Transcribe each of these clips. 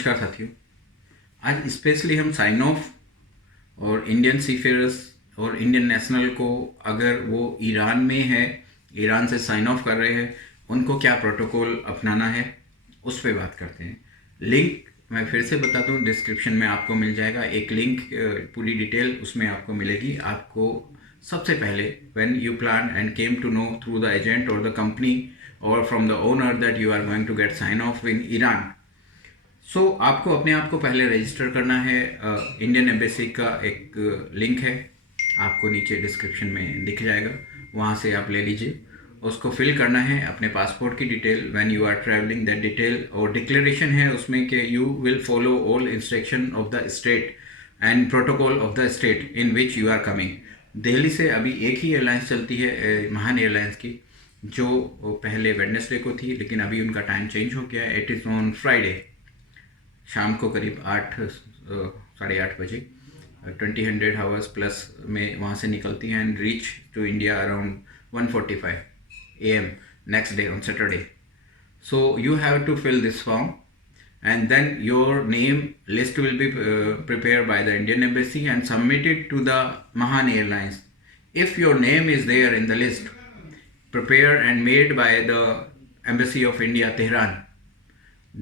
नमस्कार साथियों। आज स्पेशली हम साइन ऑफ और इंडियन सीफेयर्स और इंडियन नेशनल को, अगर वो ईरान में है, ईरान से साइन ऑफ कर रहे हैं, उनको क्या प्रोटोकॉल अपनाना है उस पर बात करते हैं। लिंक मैं फिर से बताता हूँ, डिस्क्रिप्शन में आपको मिल जाएगा एक लिंक, पूरी डिटेल उसमें आपको मिलेगी। आपको सबसे पहले when you plan and came to know through the agent और द कंपनी और from the owner that you are going to get sign off in Iran, so आपको अपने आप को पहले रजिस्टर करना है। इंडियन एम्बेसी का एक लिंक है, आपको नीचे डिस्क्रिप्शन में दिख जाएगा, वहाँ से आप ले लीजिए। उसको फिल करना है अपने पासपोर्ट की detail, when you are travelling that detail, और डिक्लेरेशन है उसमें कि you will follow all instruction of the state and protocol of the state in which you are coming. Delhi से अभी एक ही एयरलाइंस चलती है, महान एयरलाइंस की, जो पहले वेडनेसडे को थी, लेकिन अभी उनका टाइम चेंज हो गया है। इट इज़ ऑन फ्राइडे शाम को करीब 8 साढ़े 8 बजे 2000 आवर्स प्लस में वहाँ से निकलती हैं and reach to India around 1:45 AM next day on Saturday. So you have to fill this form and then your name list will be prepared by the Indian Embassy and submitted to the Mahan Airlines. If your name is there in the list prepared and made by the Embassy of India, Tehran,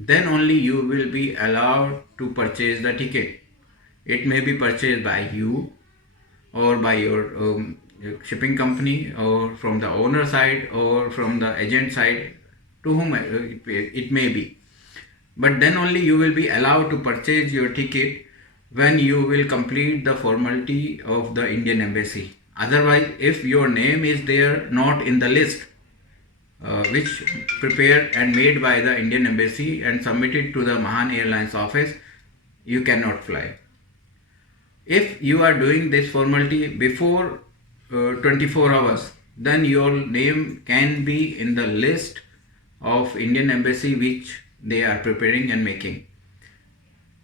then only you will be allowed to purchase the ticket. It may be purchased by you or by your shipping company or from the owner side or from the agent side, to whom it may be. But then only you will be allowed to purchase your ticket when you will complete the formality of the Indian Embassy. Otherwise, if your name is there not in the list, which prepared and made by the Indian Embassy and submitted to the Mahan Airlines office, you cannot fly. If you are doing this formality before 24 hours, then your name can be in the list of Indian Embassy which they are preparing and making.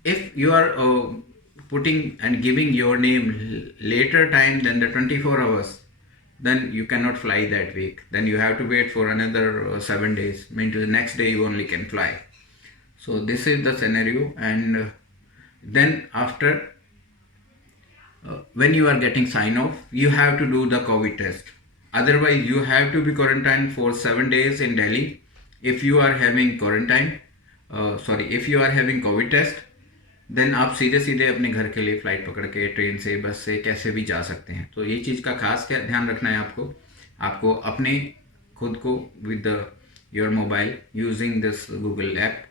If you are putting and giving your name later time than the 24 hours, then you cannot fly that week. Then you have to wait for another 7 days. Mean to the next day you only can fly. So this is the scenario. And then after, when you are getting sign off, you have to do the COVID test. Otherwise, you have to be quarantined for 7 days in Delhi. If you are having quarantine, if you are having COVID test, then आप सीधे सीधे अपने घर के लिए फ़्लाइट पकड़ के ट्रेन से, बस से, कैसे भी जा सकते हैं। तो ये चीज़ का खास क्या ध्यान रखना है आपको अपने खुद को with your mobile using this Google app,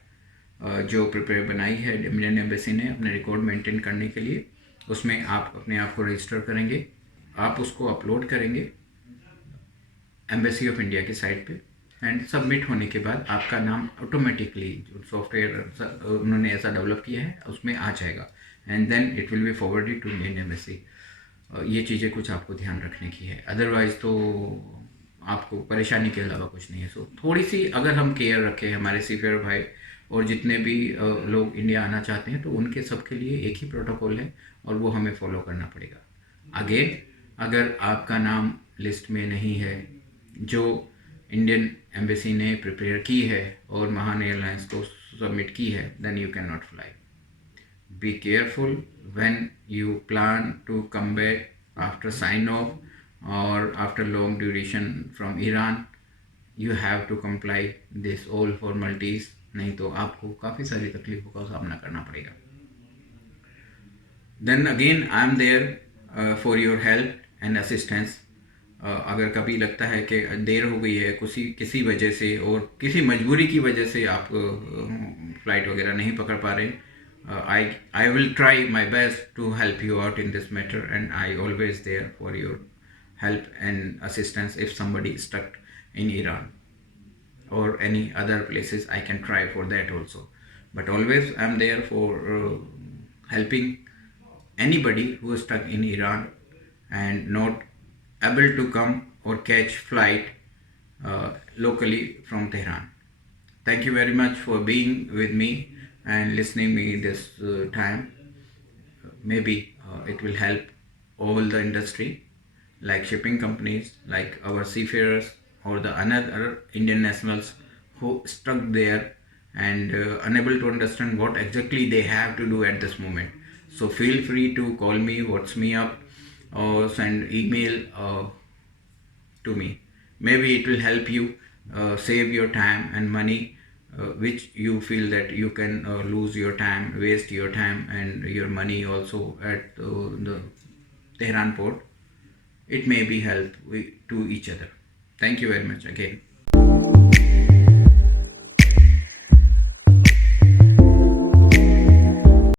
जो प्रिपेयर बनाई है इंडियन एम्बेसी ने अपने रिकॉर्ड मेंटेन करने के लिए, उसमें आप अपने आप को रजिस्टर करेंगे। आप उसको अपलोड करेंगे एम्बेसी ऑफ इंडिया की साइट पे, एंड सबमिट होने के बाद आपका नाम ऑटोमेटिकली, जो सॉफ्टवेयर उन्होंने ऐसा डेवलप किया है उसमें आ जाएगा, and then it will be forwarded to Indian embassy. ये चीज़ें कुछ आपको ध्यान रखने की है, अदरवाइज़ तो आपको परेशानी के अलावा कुछ नहीं है। सो थोड़ी सी अगर हम केयर रखें, हमारे सीफेयर भाई और जितने भी लोग इंडिया आना चाहते हैं, तो उनके सबके लिए एक ही प्रोटोकॉल है और वो हमें फॉलो करना पड़ेगा। अगेन, अगर आपका नाम लिस्ट में नहीं है जो इंडियन एम्बेसी ने प्रिपेयर की है और महान एयरलाइंस को सबमिट की है, then you can not fly. Be careful when you plan to come back after sign off और after long duration from Iran. You have to comply this all formalities, नहीं तो आपको काफ़ी सारी तकलीफ़ों का सामना करना पड़ेगा। Then again I am there for your help and assistance. अगर कभी लगता है कि देर हो गई है किसी वजह से और किसी मजबूरी की वजह से आप फ़्लाइट वगैरह नहीं पकड़ पा रहे, I will try my best to help you out in this matter, and I always there for your help and assistance if somebody stuck in Iran or any other places. I can try for that also, but always I am there for helping anybody who is stuck in Iran and not able to come or catch flight locally from Tehran. Thank you very much for being with me and listening me this time. Maybe it will help all the industry, like shipping companies, like our seafarers or the another Indian nationals who stuck there and unable to understand what exactly they have to do at this moment. So feel free to call me, WhatsApp me up, or send email to me. Maybe it will help you save your time and money, which you feel that you can lose your time, waste your time and your money also at the Tehran port. It may be help to each other. Thank you very much again.